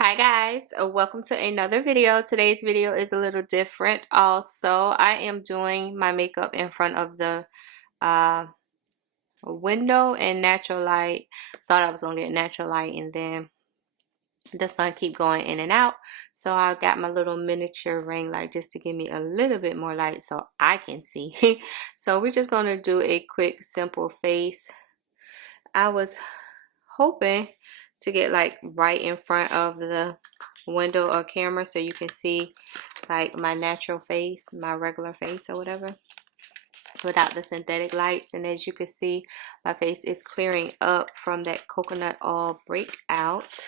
Hi guys, welcome to another video. Today's video is a little different. Also, I am doing my makeup in front of the window in natural light. Thought I was gonna get natural light and then the sun keep going in and out. So I got my little miniature ring light just to give me a little bit more light so I can see. So we're just gonna do a quick simple face. I was hoping to get like right in front of the window or camera so you can see like my natural face, my regular face or whatever, without the synthetic lights. And as you can see, my face is clearing up from that coconut oil breakout.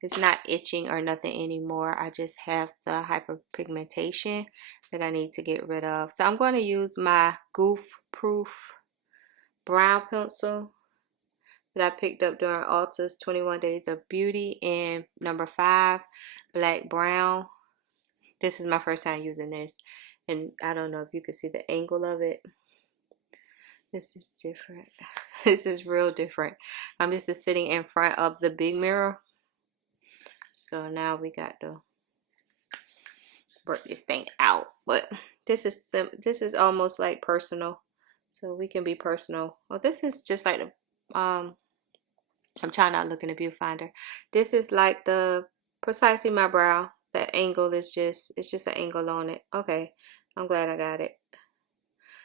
It's not itching or nothing anymore. I just have the hyperpigmentation that I need to get rid of. So I'm going to use my goof proof brow pencil that I picked up during Ulta's 21 Days of Beauty in number 5, black brown. This is my first time using this, and I don't know if you can see the angle of it. This is different. This is real different. I'm just sitting in front of the big mirror. So now we got to work this thing out. But this is almost like personal. So we can be personal. Well, this is just like the I'm trying not looking at viewfinder. This is like the precisely my brow. That angle is it's just an angle on it. Okay, I'm glad I got it.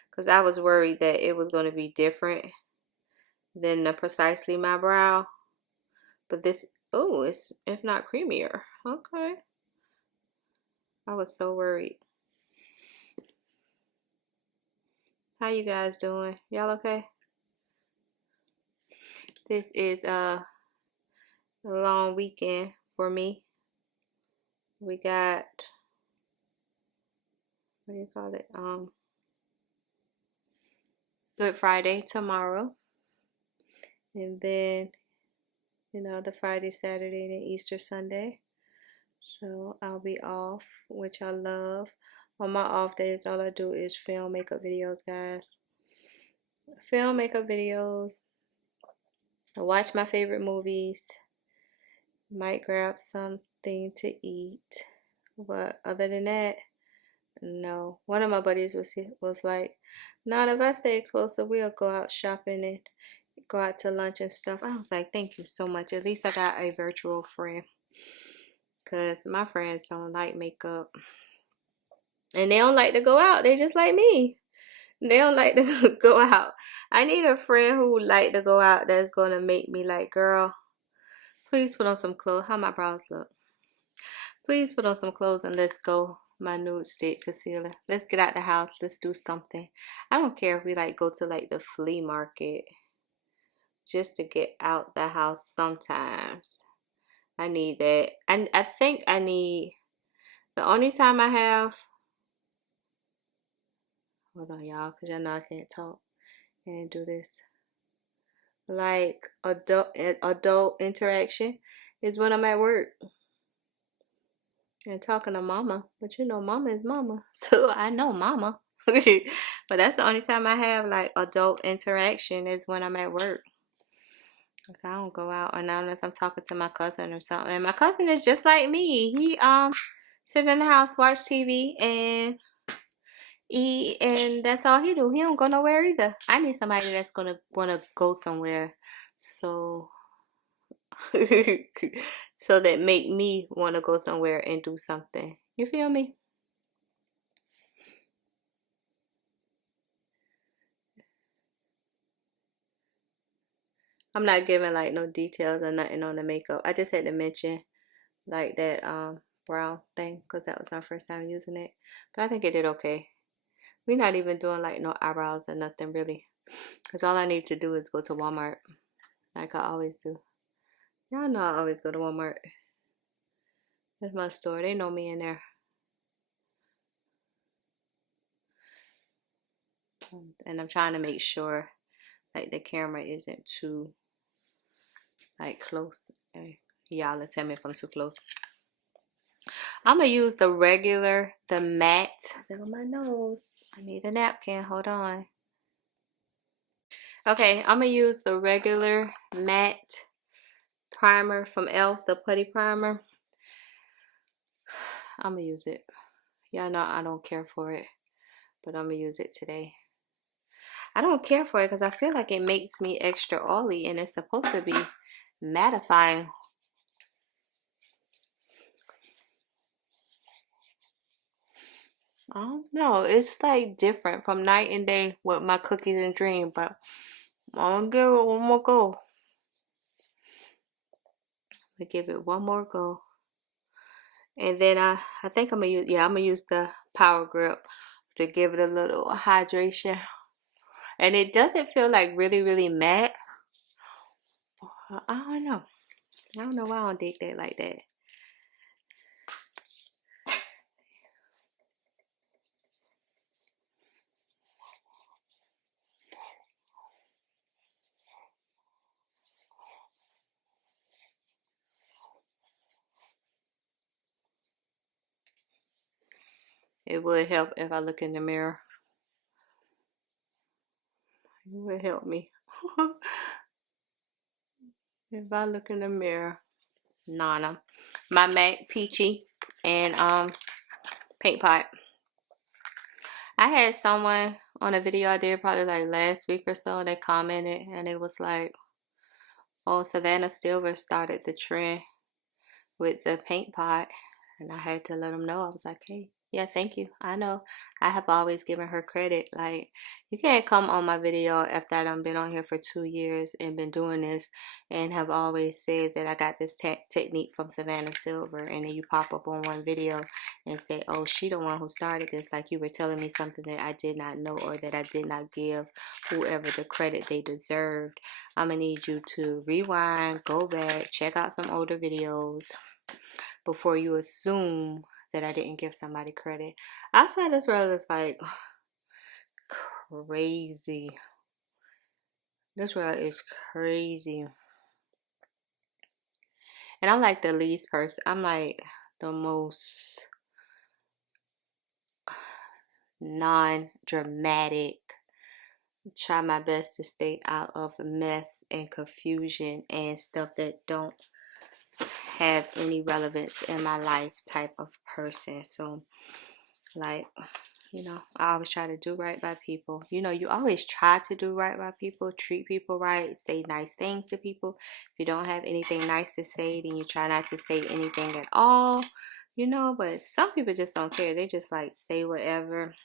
Because I was worried that it was going to be different than the precisely my brow. But this, oh, it's if not creamier. Okay. I was so worried. How you guys doing? Y'all okay? This is a long weekend for me. We got, what do you call it? Good Friday tomorrow. And then, you know, the Friday, Saturday, and Easter Sunday. So I'll be off, which I love. On my off days, all I do is film makeup videos, guys. Film makeup videos. I watch my favorite movies. Might grab something to eat. But other than that, no. One of my buddies was like, "Nah, if I stay closer, we'll go out shopping and go out to lunch and stuff." I was like, "Thank you so much. At least I got a virtual friend." Because my friends don't like makeup. And they don't like to go out. They just like me. They don't like to go out. I need a friend who like to go out that's going to make me like, "Girl, please put on some clothes." How my brows look. "Please put on some clothes and let's go." My nude stick concealer. Let's get out the house. Let's do something. I don't care if we like go to like the flea market. Just to get out the house sometimes. I need that. I think I need, the only time I have, hold on y'all, because y'all know I can't talk and do this, like adult interaction is when I'm at work and talking to mama. But you know, mama is mama, so I know mama. But that's the only time I have like adult interaction is when I'm at work. Like, I don't go out unless I'm talking to my cousin or something. And my cousin is just like me. He sit in the house, watch TV, and eat, and that's all he do. He don't go nowhere either. I need somebody that's gonna wanna go somewhere, so so that make me wanna go somewhere and do something. You feel me? I'm not giving like no details or nothing on the makeup. I just had to mention like that brown thing because that was my first time using it. But I think it did okay. We're not even doing like no eyebrows or nothing really. Because all I need to do is go to Walmart. Like I always do. Y'all know I always go to Walmart. That's my store. They know me in there. And I'm trying to make sure like the camera isn't too like close. Y'all will tell me if I'm too close. I'm gonna use the regular, the matte. There on my nose. I need a napkin. Hold on. Okay, I'm gonna use the regular matte primer from e.l.f., the putty primer. I'm gonna use it. Y'all know I don't care for it, but I'm gonna use it today. I don't care for it because I feel like it makes me extra oily, and it's supposed to be mattifying. I don't know. It's like different from night and day with my cookies and dream, but I'm gonna give it one more go. I'm gonna give it one more go. And then I think I'm gonna use, yeah, I'm gonna use the Power Grip to give it a little hydration. And it doesn't feel like really matte. I don't know. I don't know why I don't dig that like that. It would help if I look in the mirror. It would help me. If I look in the mirror. Nana. My MAC Peachy and paint pot. I had someone on a video I did probably like last week or so. They commented and it was like, oh, Savannah Silver started the trend with the paint pot. And I had to let them know. I was like, hey, yeah, thank you. I know. I have always given her credit. Like, you can't come on my video after I've been on here for 2 years and been doing this and have always said that I got this technique from Savannah Silver, and then you pop up on one video and say, oh, she the one who started this, like you were telling me something that I did not know or that I did not give whoever the credit they deserved. I'm gonna need you to rewind, go back, check out some older videos before you assume that I didn't give somebody credit. Outside this world is like crazy. This world is crazy. And I'm like the least person. I'm like the most non-dramatic. Try my best to stay out of mess and confusion and stuff that don't have any relevance in my life type of person. So like, you know, I always try to do right by people. You know, you always try to do right by people, treat people right, say nice things to people. If you don't have anything nice to say, then you try not to say anything at all, you know. But some people just don't care. They just like say whatever.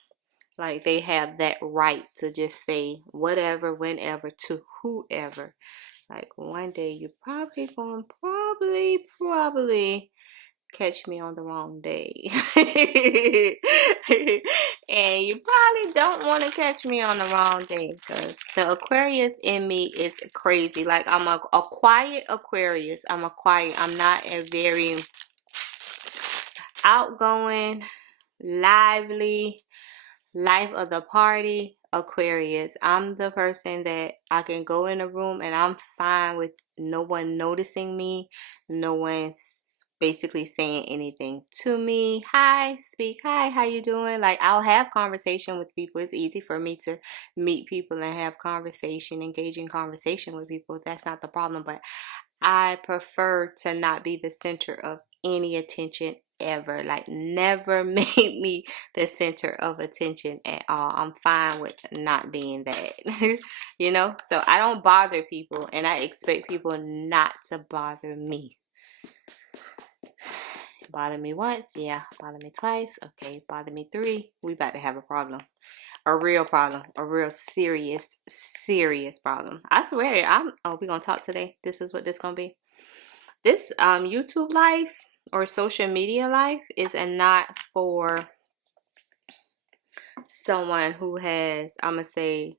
Like they have that right to just say whatever, whenever, to whoever. Like one day you probably gonna probably catch me on the wrong day. And you probably don't want to catch me on the wrong day because the Aquarius in me is crazy. Like I'm a quiet Aquarius. I'm a quiet. I'm not a very outgoing, lively, life of the party Aquarius. I'm the person that I can go in a room and I'm fine with no one noticing me, no one basically saying anything to me. Hi, speak. Hi, how you doing? Like I'll have conversation with people. It's easy for me to meet people and have conversation, engage in conversation with people. That's not the problem, but I prefer to not be the center of any attention ever. Like never make me the center of attention at all. I'm fine with not being that. You know, so I don't bother people and I expect people not to bother me. Bother me once, yeah. Bother me twice, okay. Bother me 3, we about to have a problem. A real problem. A real serious problem. I swear, we gonna talk today. This is what this gonna be. This YouTube life or social media life is not for someone who has, I'm gonna say,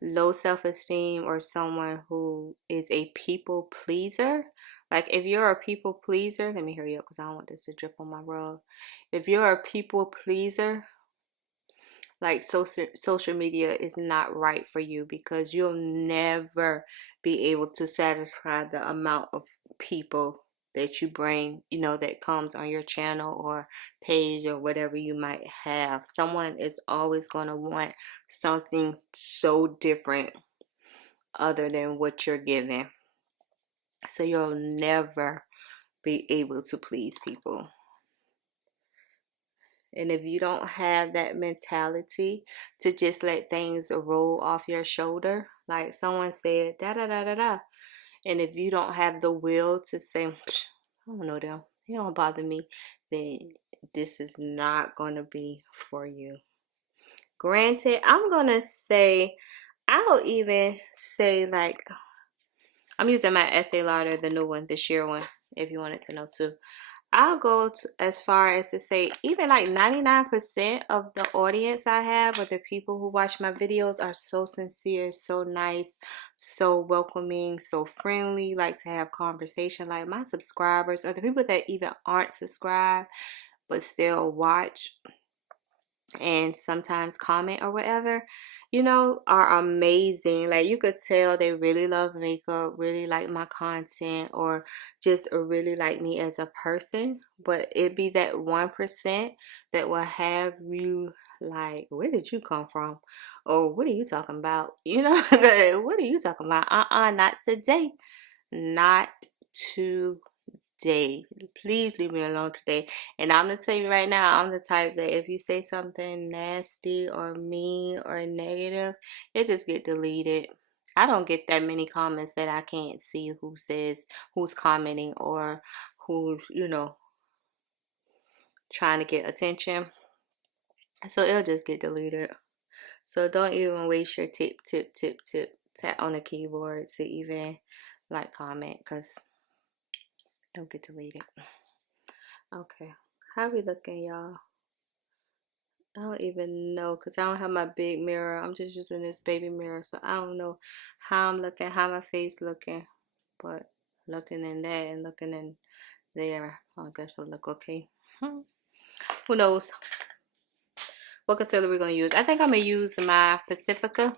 low self-esteem or someone who is a people pleaser. Like if you're a people pleaser, let me hurry up because I don't want this to drip on my rug. If you're a people pleaser, like social media is not right for you because you'll never be able to satisfy the amount of people that you bring, you know, that comes on your channel or page or whatever you might have. Someone is always going to want something so different other than what you're giving. So you'll never be able to please people. And if you don't have that mentality to just let things roll off your shoulder, like someone said, da da da da da. And if you don't have the will to say, I don't know them, it don't bother me, then this is not going to be for you. Granted, I'm going to say, I'll even say, like, I'm using my Estee Lauder, the new one, the sheer one, if you wanted to know too. I'll go as far as to say even like 99% of the audience I have, or the people who watch my videos, are so sincere, so nice, so welcoming, so friendly, like to have conversation. Like my subscribers, or the people that even aren't subscribed but still watch and sometimes comment or whatever, you know, are amazing. Like you could tell they really love makeup, really like my content, or just really like me as a person. But it be that 1% that will have you like, where did you come from? Or what are you talking about? You know, what are you talking about? Not today. Not today. Please leave me alone today. And I'm gonna tell you right now, I'm the type that if you say something nasty or mean or negative, it just get deleted. I don't get that many comments that I can't see who's commenting, or who's, you know, trying to get attention. So it'll just get deleted. So don't even waste your tap on the keyboard to even like comment, because it'll get deleted. Okay, how we looking, y'all? I don't even know, because I don't have my big mirror. I'm just using this baby mirror, so I don't know how I'm looking, how my face looking. But looking in that and looking in there, I guess it'll look okay. Who knows what concealer we're gonna use? I think I'm gonna use my Pacifica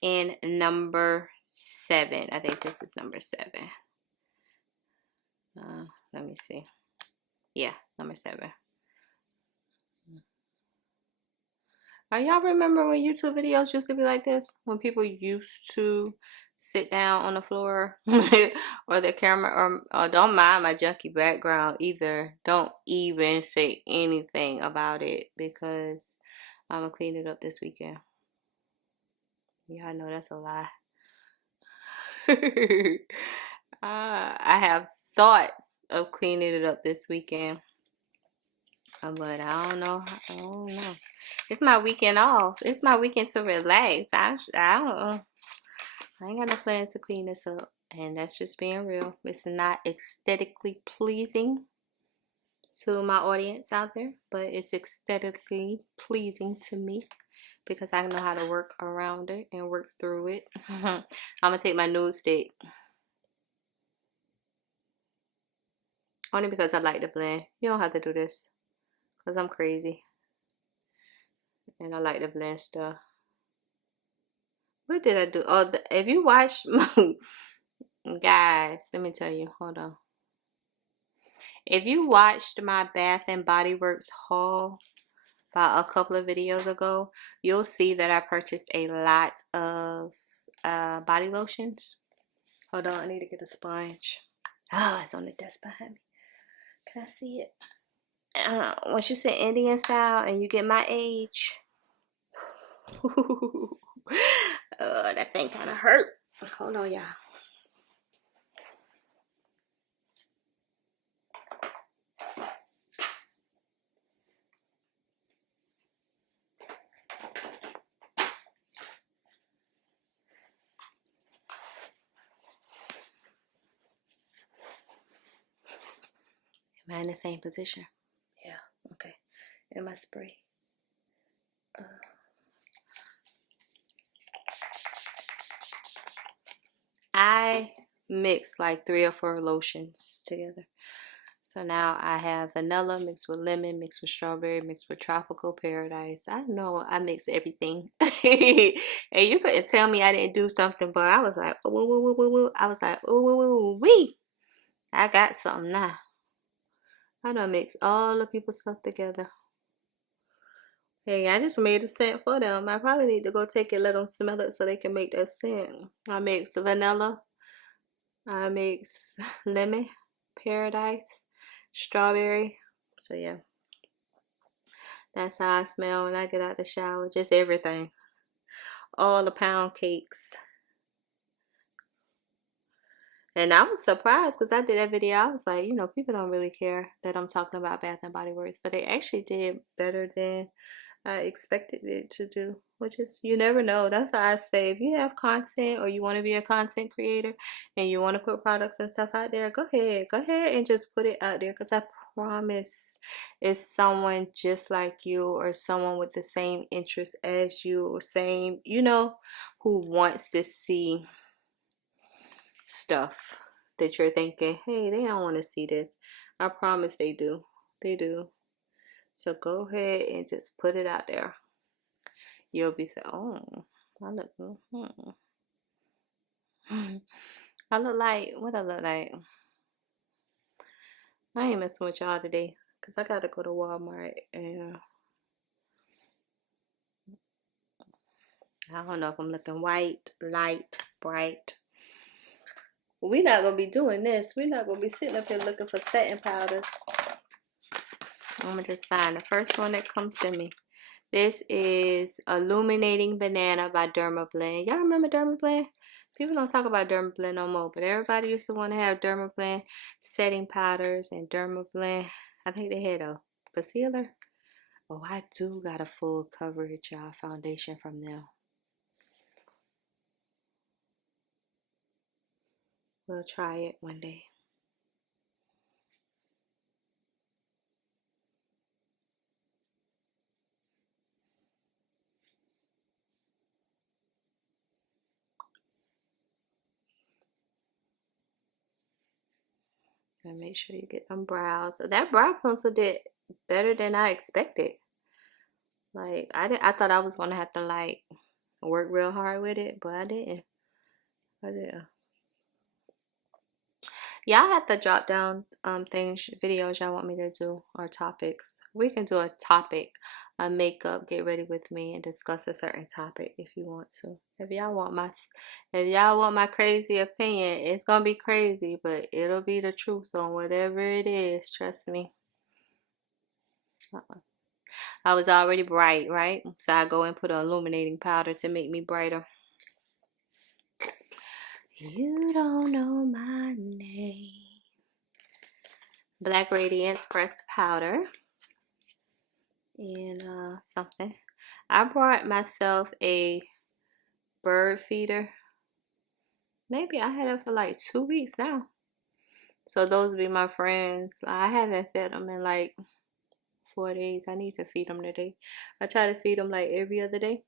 in number 7. I think this is number 7. Let me see. Yeah, number 7. Are y'all remember when YouTube videos used to be like this? When people used to sit down on the floor or the camera, or don't mind my junky background either. Don't even say anything about it, because I'm gonna clean it up this weekend. Yeah, I know that's a lie. I have thoughts of cleaning it up this weekend, but I don't know. I don't know. It's my weekend off. It's my weekend to relax. I ain't got no plans to clean this up, and that's just being real. It's not aesthetically pleasing to my audience out there, but it's aesthetically pleasing to me, because I know how to work around it and work through it. I'm gonna take my nude stick, only because I like to blend. You don't have to do this, because I'm crazy and I like to blend stuff. What did I do? Oh, if you watched guys, let me tell you, hold on. If you watched my Bath and Body Works haul about a couple of videos ago, you'll see that I purchased a lot of body lotions. Hold on, I need to get a sponge. Oh, it's on the desk behind me. Can I see it? Once you say Indian style and you get my age, that thing kind of hurt. Hold on, y'all. Am I in the same position? Yeah, okay. And my spray. I mixed like 3 or 4 lotions together. So now I have vanilla mixed with lemon, mixed with strawberry, mixed with tropical paradise. I know I mix everything. And you couldn't tell me I didn't do something, but I was like, oh, woo, woo, woo, woo. I was like, oh, woo, woo, woo, wee. I got something now. I done mix all the people's stuff together. Hey, I just made a scent for them. I probably need to go take it, let them smell it so they can make that scent. I mix vanilla. I mix lemon, paradise, strawberry. So yeah. That's how I smell when I get out the shower. Just everything. All the pound cakes. And I was surprised because I did that video. I was like, you know, people don't really care that I'm talking about Bath and Body Works, but they actually did better than I expected it to do, which is, you never know. That's how I say, if you have content or you want to be a content creator and you want to put products and stuff out there, go ahead and just put it out there, because I promise it's someone just like you or someone with the same interest as you or same, you know, who wants to see stuff that you're thinking, hey, they don't want to see this. I promise they do. They do. So go ahead and just put it out there. You'll be saying, oh, I look I look like, what I look like? I ain't messing with y'all today because I got to go to Walmart and I don't know if I'm looking white, light, bright. We're not going to be doing this. We're not going to be sitting up here looking for setting powders. I'm going to just find the first one that comes to me. This is Illuminating Banana by Dermablend. Y'all remember Dermablend? People don't talk about Dermablend no more, but everybody used to want to have Dermablend setting powders and Dermablend. I think they had a concealer. Oh, I do got a full coverage foundation from them. We'll try it one day. And make sure you get them brows. So that brow pencil did better than I expected. Like I thought I was gonna have to like work real hard with it, but I didn't. Y'all have to drop down things, videos y'all want me to do, or topics. We can do a topic, a makeup, get ready with me and discuss a certain topic if you want to. If y'all want my crazy opinion, it's gonna be crazy, but it'll be the truth on whatever it is, trust me. I was already bright, right? So I go and put an illuminating powder to make me brighter. You don't know my name. Black Radiance pressed powder and something. I brought myself a bird feeder. Maybe I had it for like 2 weeks now. So those be my friends. I haven't fed them in like 4 days. I need to feed them today. I try to feed them like every other day.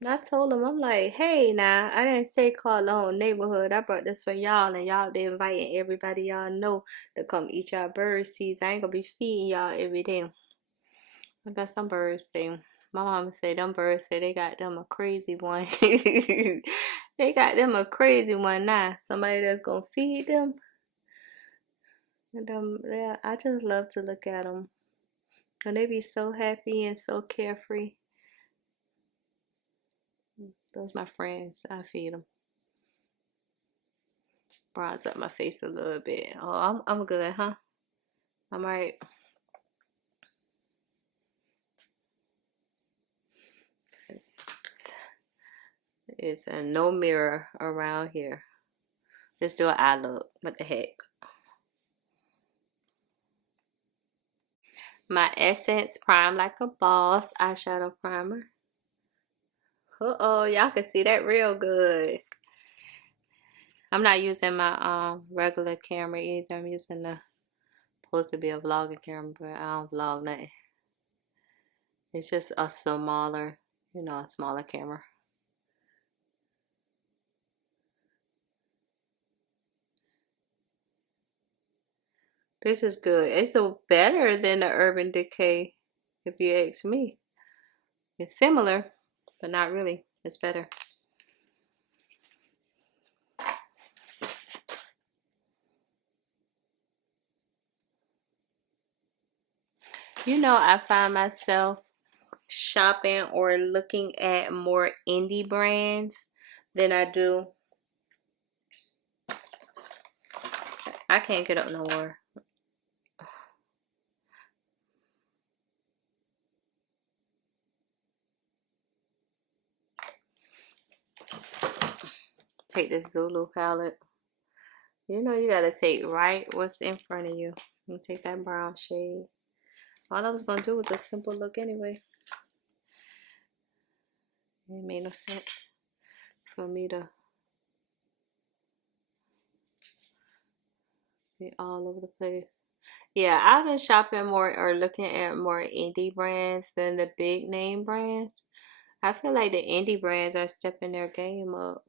And I told them, I'm like, hey, now, I didn't say call the whole neighborhood. I brought this for y'all, and y'all they inviting everybody y'all know to come eat y'all bird seeds. I ain't gonna be feeding y'all every day. I got some birds say, my mama say them birds say they got them a crazy one. They got them a crazy one now. Somebody that's gonna feed them. And yeah, I just love to look at them. And they be so happy and so carefree. Those my friends. I feed them. Bronze up my face a little bit. Oh, I'm good, huh? I'm right. It's a no mirror around here. Let's do an eye look. What the heck? My Essence Prime Like a Boss eyeshadow primer. Uh-oh, y'all can see that real good. I'm not using my regular camera either. I'm using the supposed to be a vlogging camera, but I don't vlog nothing. It's just a smaller, you know, a smaller camera. This is good. It's so better than the Urban Decay, if you ask me. It's similar, but not really. It's better. You know, I find myself shopping or looking at more indie brands than I do. I can't get up no more. take this Zulu palette. You know you gotta take right what's in front of you. I'm gonna take that brown shade. All I was gonna do was a simple look anyway. It made no sense for me to be all over the place. Yeah, I've been shopping more or looking at more indie brands than the big name brands. I feel like the indie brands are stepping their game up.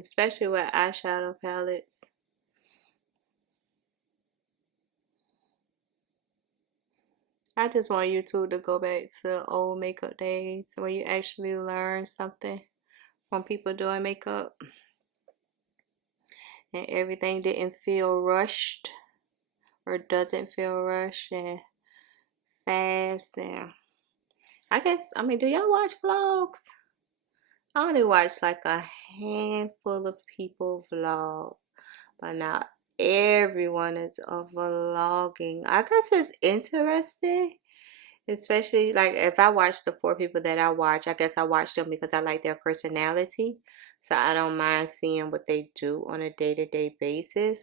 Especially with eyeshadow palettes. I just want YouTube to go back to old makeup days where you actually learn something from people doing makeup and everything didn't feel rushed or doesn't feel rushed and fast. And I mean, do y'all watch vlogs? I only watch like a handful of people vlogs, but not everyone is vlogging. I guess it's interesting, especially like if I watch the 4 people that I watch, I guess I watch them because I like their personality. So I don't mind seeing what they do on a day-to-day basis.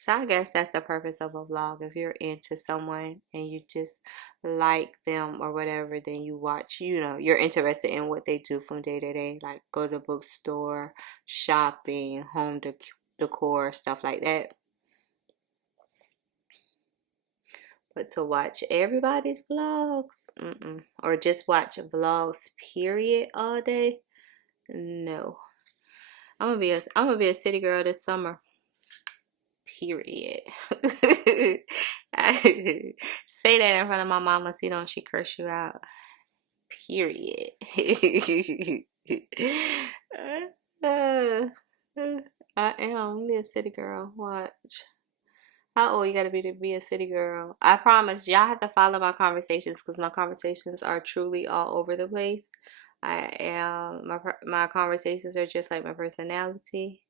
So I guess that's the purpose of a vlog. If you're into someone and you just like them or whatever, then you watch, you know, you're interested in what they do from day to day, like go to the bookstore, shopping, home decor, stuff like that. But to watch everybody's vlogs, or just watch vlogs period all day, no. I'm gonna be a city girl this summer. Period. Say that in front of my mama, so don't she curse you out. Period. I am be a city girl. Watch. How old you gotta be to be a city girl? I promise y'all have to follow my conversations because my conversations are truly all over the place. I am my conversations are just like my personality.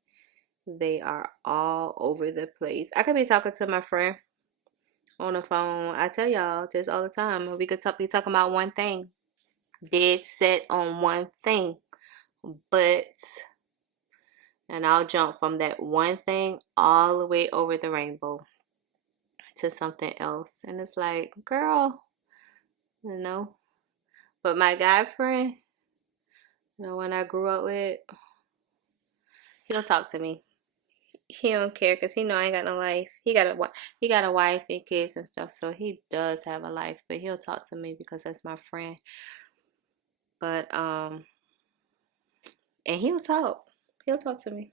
They are all over the place. I could be talking to my friend on the phone. I tell y'all this all the time. We could be talking about one thing, dead set on one thing, but and I'll jump from that one thing all the way over the rainbow to something else, and it's like, girl, you know. But my guy friend, the one I grew up with, he'll talk to me. He don't care because he know I ain't got no life. He got a wife and kids and stuff, so he does have a life. But he'll talk to me because that's my friend. But and he'll talk. He'll talk to me.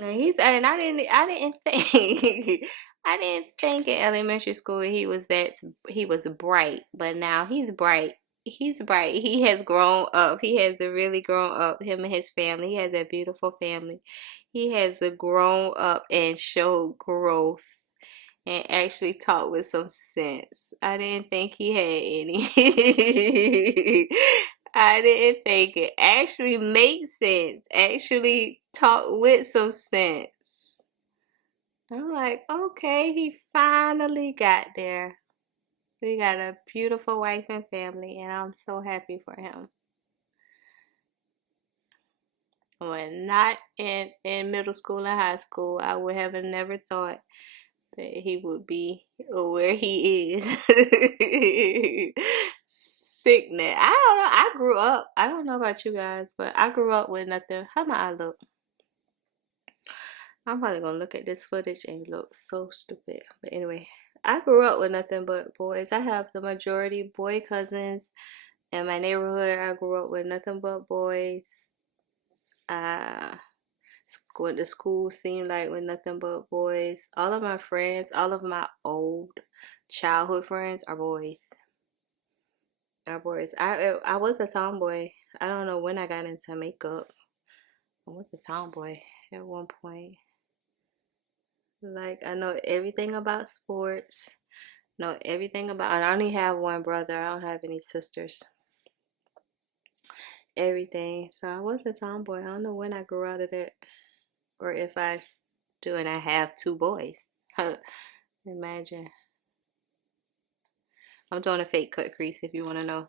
And I didn't think I didn't think in elementary school he was bright, but now he's bright. He's bright. He has grown up. He has really grown up. Him and his family. He has a beautiful family. He has grown up and showed growth and actually talked with some sense. I didn't think he had any. I didn't think it actually makes sense. Actually talk with some sense. I'm like, okay, he finally got there. We got a beautiful wife and family, and I'm so happy for him. When not in middle school and high school, I would have never thought that he would be where he is. Sickness. I don't know. I grew up. I don't know about you guys, but I grew up with nothing. How my eye look? I'm probably gonna look at this footage and look so stupid. But anyway, I grew up with nothing but boys. I have the majority boy cousins in my neighborhood. I grew up with nothing but boys. Uh, Going to school seemed like with nothing but boys. All of my friends, all of my old childhood friends are boys. Are boys. I was a tomboy. I don't know when I got into makeup. I was a tomboy at one point. Like I know everything about sports. Know everything about. I only have one brother. I don't have any sisters. Everything. So I was a tomboy. I don't know when I grew out of that, or if I do, and I have 2 boys. Imagine. I'm doing a fake cut crease if you want to know.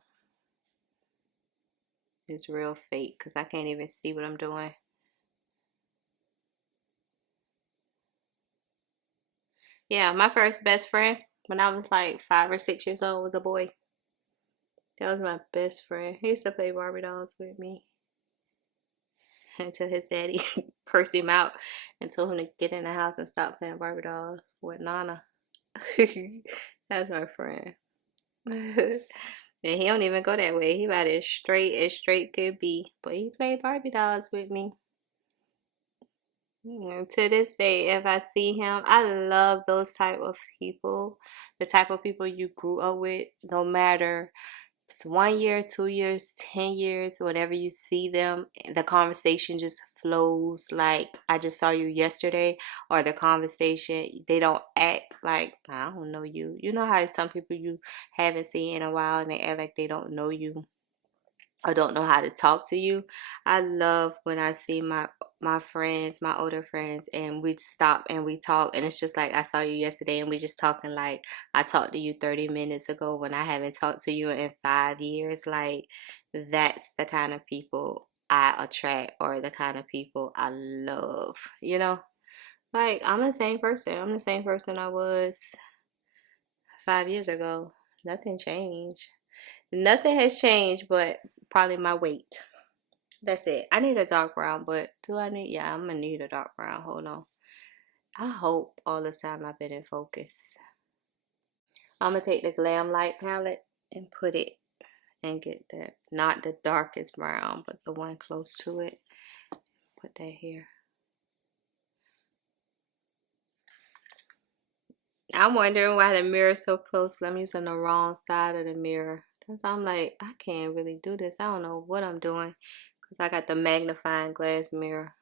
It's real fake because I can't even see what I'm doing. Yeah, my first best friend when I was like 5 or 6 years old was a boy. That was my best friend. He used to play Barbie dolls with me until his daddy cursed him out and told him to get in the house and stop playing Barbie dolls with Nana. That's my friend. And he don't even go that way. He about as straight could be. But he played Barbie dolls with me. To this day, if I see him, I love those type of people. The type of people you grew up with, no matter if it's 1 year, 2 years, 10 years, whenever you see them, the conversation just flows like I just saw you yesterday, or the conversation, they don't act like I don't know you. You know how some people you haven't seen in a while and they act like they don't know you or don't know how to talk to you. I love when I see my friends, my older friends, and we stop and we talk, and it's just like I saw you yesterday and we just talking like I talked to you 30 minutes ago when I haven't talked to you in 5 years. Like that's the kind of people I attract, or the kind of people I love, you know? Like I'm the same person. I'm the same person I was 5 years ago. Nothing changed. Nothing has changed but probably my weight. That's it. I need a dark brown, but do I need? Yeah, I'm gonna need a dark brown. Hold on. I hope all the time I've been in focus. I'm gonna take the Glam Light palette and put it and get that, not the darkest brown, but the one close to it. Put that here. I'm wondering why the mirror is so close. I'm using the wrong side of the mirror. I'm like, I can't really do this. I don't know what I'm doing because I got the magnifying glass mirror.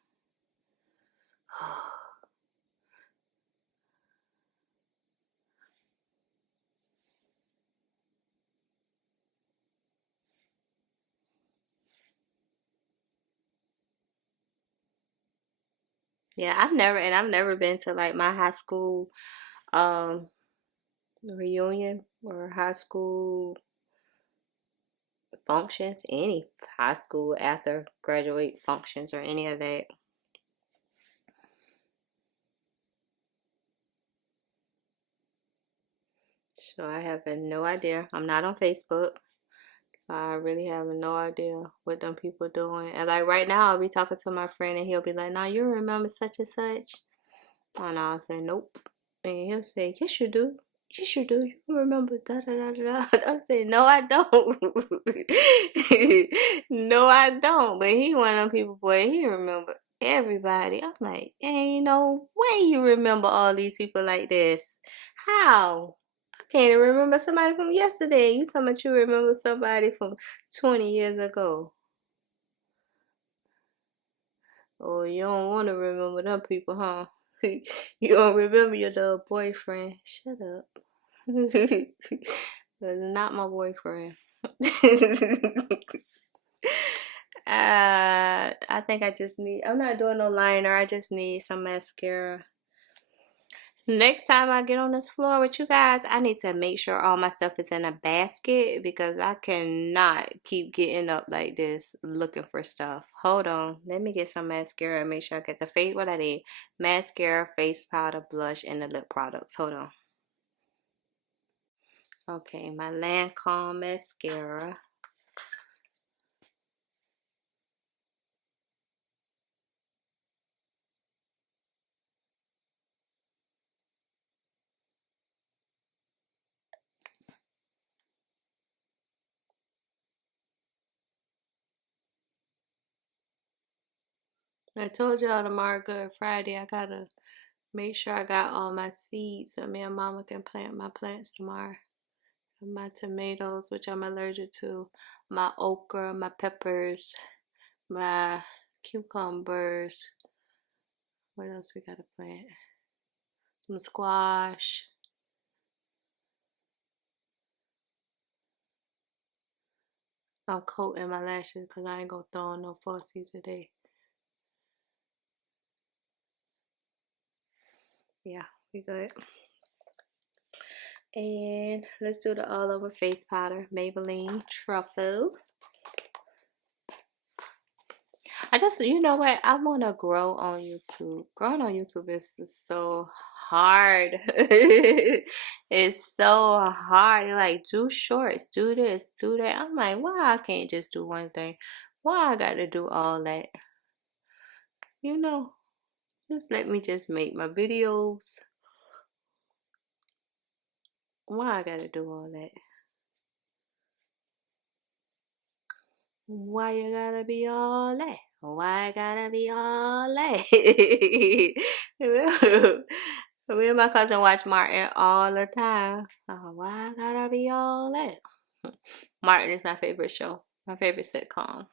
Yeah, I've never been to like my high school um reunion or high school functions, any high school after graduate functions or any of that. So I have no idea. I'm not on Facebook. So I really have no idea what them people doing. And like right now I'll be talking to my friend and he'll be like, "Now you remember such and such?" And I'll say, "Nope." And he'll say, "Yes you do. Yes you do. You remember da da da da." I say, "No I don't." No I don't. But he one of them people, boy, he remember everybody. I'm like, ain't no way you remember all these people like this. How? I can't even remember somebody from yesterday. You talking about you remember somebody from 20 years ago. Oh, you don't want to remember them people, huh? You don't remember your little boyfriend. Shut up. That's not my boyfriend. I think I just need, I'm not doing no liner. I just need some mascara. Next time I get on this floor with you guys, I need to make sure all my stuff is in a basket because I cannot keep getting up like this looking for stuff. Hold on. Let me get some mascara and make sure I get the face. What I need? Mascara, face powder, blush, and the lip products. Hold on. Okay, my Lancome mascara. I told y'all tomorrow, Good Friday, I gotta make sure I got all my seeds so me and Mama can plant my plants tomorrow. My tomatoes, which I'm allergic to, my okra, my peppers, my cucumbers. What else we gotta plant? Some squash. I'm coating my lashes because I ain't gonna throw on no falsies today. Yeah, we good. And let's do the all over face powder, Maybelline Truffle. I just, you know what? I want to grow on YouTube. Growing on YouTube is so hard. It's so hard. Like, do shorts, do this, do that. I'm like, why I can't just do one thing? Why I got to do all that? You know, just let me just make my videos. Why I got to do all that? Why you gotta be all that? Why I gotta be all that? Me and my cousin watch Martin all the time. Oh, why I gotta be all that? Martin is my favorite show, my favorite sitcom.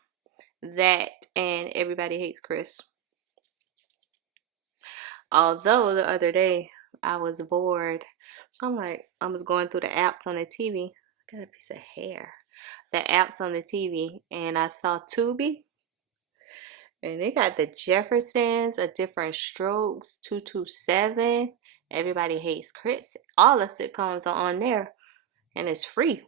That and Everybody Hates Chris. Although the other day I was bored, so I'm like, I was going through the apps on the TV. I got a piece of hair. The apps on the TV, and I saw Tubi. And they got the Jeffersons, a different strokes, 227. Everybody Hates Chris. All the sitcoms are on there, and it's free.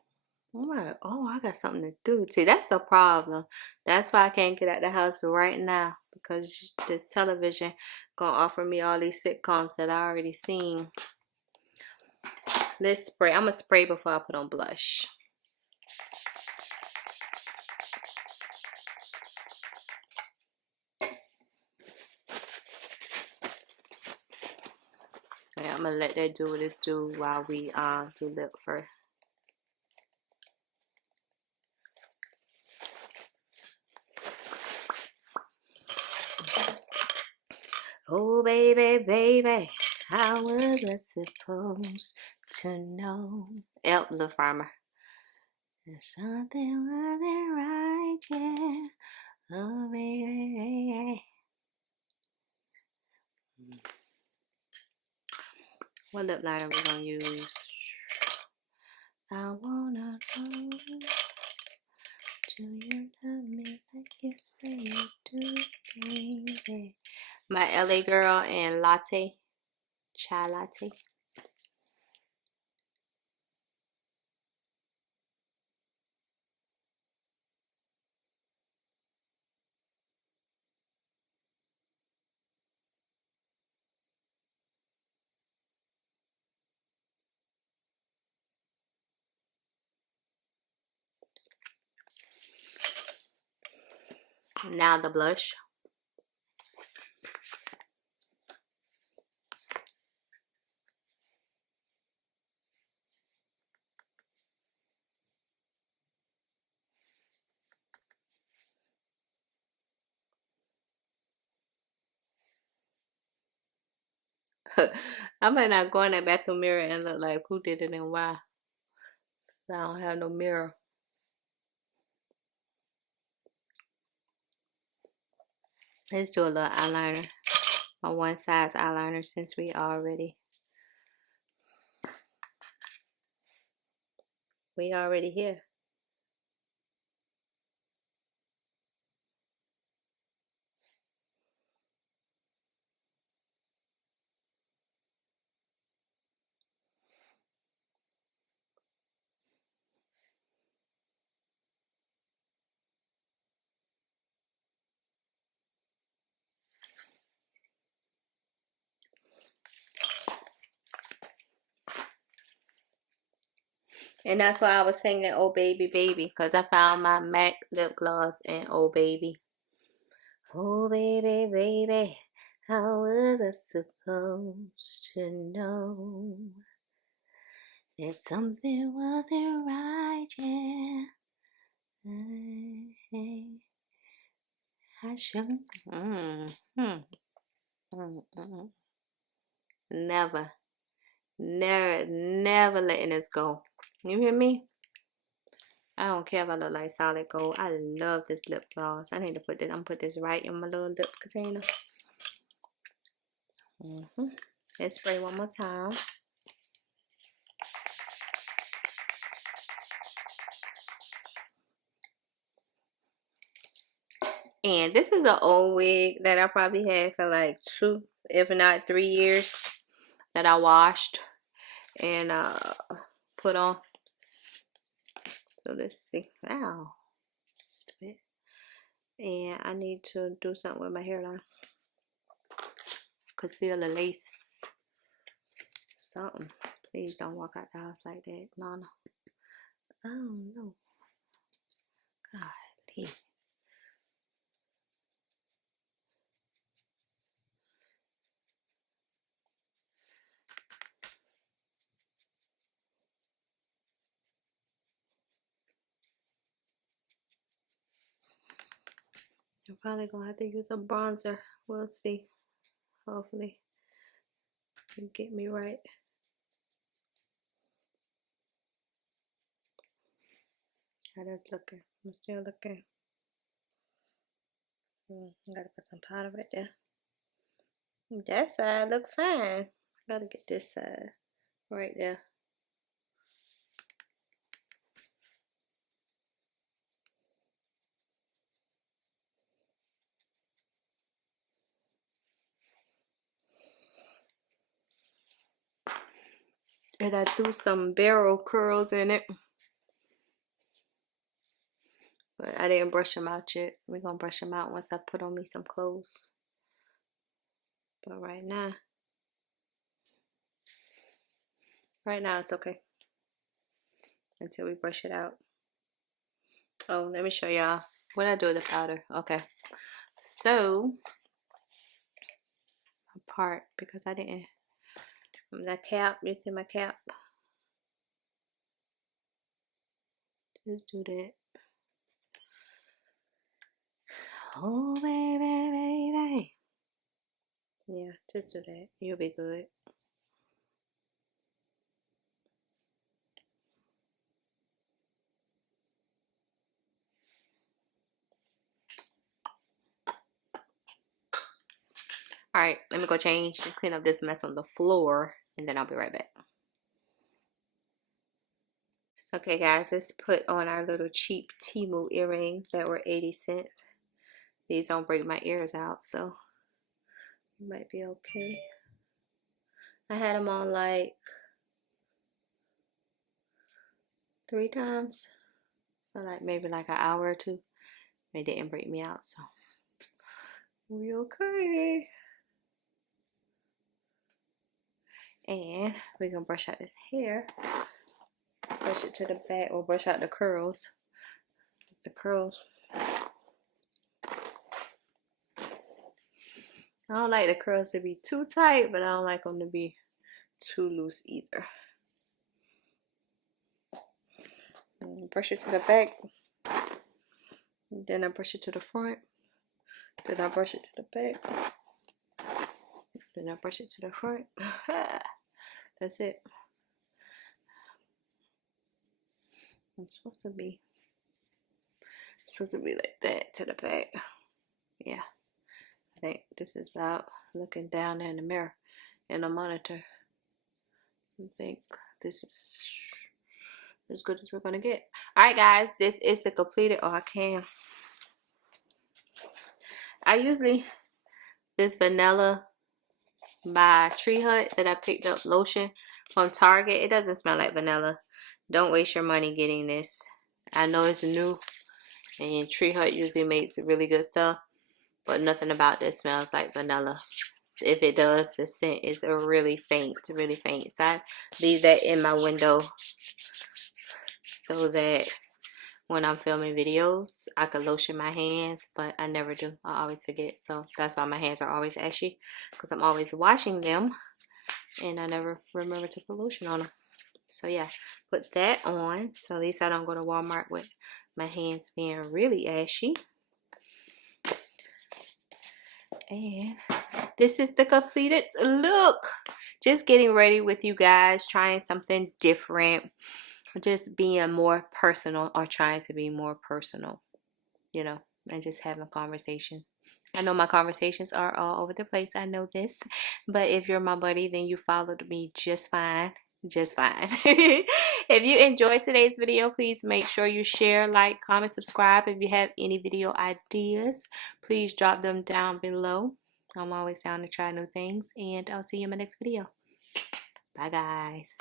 I'm like, oh, I got something to do. See, that's the problem. That's why I can't get out the house right now, because the television gonna offer me all these sitcoms that I already seen. Let's spray. I'm gonna spray before I put on blush. Okay, I'm gonna let that do what it do while we do lip first. Oh, baby, baby, how was I supposed to know? Yep, the farmer. Something wasn't right, yeah. Oh, baby. What lip liner we gonna use? I wanna know, do you love me like you say you do, baby? My LA girl and latte, chai latte. Now the blush. I might not go in that bathroom mirror and look like who did it and why. I don't have no mirror. Let's do a little eyeliner, a one size eyeliner, since we already here. And that's why I was singing Oh Baby Baby, because I found my MAC lip gloss in Oh Baby. Oh baby, baby, how was I supposed to know that something wasn't right, yeah. I shouldn't. Never, never letting this go. You hear me? I don't care if I look like solid gold. I love this lip gloss. I need to put this. I'm gonna put this right in my little lip container. Let's spray one more time. And this is an old wig that I probably had for like 2, if not 3 years, that I washed. and put on. So let's see. Ow, stupid. And I need to do something with my hairline. Conceal the lace. Something. Please don't walk out the house like that. No, no. I don't know. Golly. I'm probably gonna have to use a bronzer. We'll see. Hopefully, you get me right. How that's looking? I'm still looking. Gotta put some powder right there. That side look fine. Gotta get this side right there. And I threw some barrel curls in it. But I didn't brush them out yet. We're gonna brush them out once I put on me some clothes. But right now it's okay. Until we brush it out. Oh, let me show y'all what I do with the powder. Okay. So apart, because I didn't, that cap, you see my cap? Just do that. Oh baby, baby. Yeah, just do that. You'll be good. Alright, let me go change and clean up this mess on the floor, and then I'll be right back. Okay guys, let's put on our little cheap Temu earrings that were 80 cents. These don't break my ears out, so it might be okay. I had them on like 3 times for like maybe like an hour or 2. They didn't break me out, so we okay. And we're gonna brush out this hair. Brush it to the back, or brush out the curls. It's the curls. I don't like the curls to be too tight, but I don't like them to be too loose either. And brush it to the back. Then I brush it to the front. Then I brush it to the back. Then I brush it to the front. That's it. It's supposed to be like that to the back. Yeah. I think this is about looking down in the mirror in the monitor. I think this is as good as we're gonna get. Alright guys, this is the completed. Oh, I usually, this vanilla by Tree Hut that I picked up lotion from Target, it doesn't smell like vanilla. Don't waste your money getting this. I know it's new, and Tree Hut usually makes really good stuff, but nothing about this smells like vanilla. If it does, the scent is a really faint. So I leave that in my window so that when I'm filming videos, I could lotion my hands, but I never do. I always forget. So that's why my hands are always ashy, because I'm always washing them and I never remember to put lotion on them. So yeah, put that on, so at least I don't go to Walmart with my hands being really ashy. And this is the completed look. Just getting ready with you guys, trying something different, just being more personal, or trying to be more personal, you know, and just having conversations. I know my conversations are all over the place, I know this, but if you're my buddy, then you followed me just fine. Just fine. If you enjoyed today's video, please make sure you share, like, comment, subscribe. If you have any video ideas, please drop them down below. I'm always down to try new things, and I'll see you in my next video. Bye guys.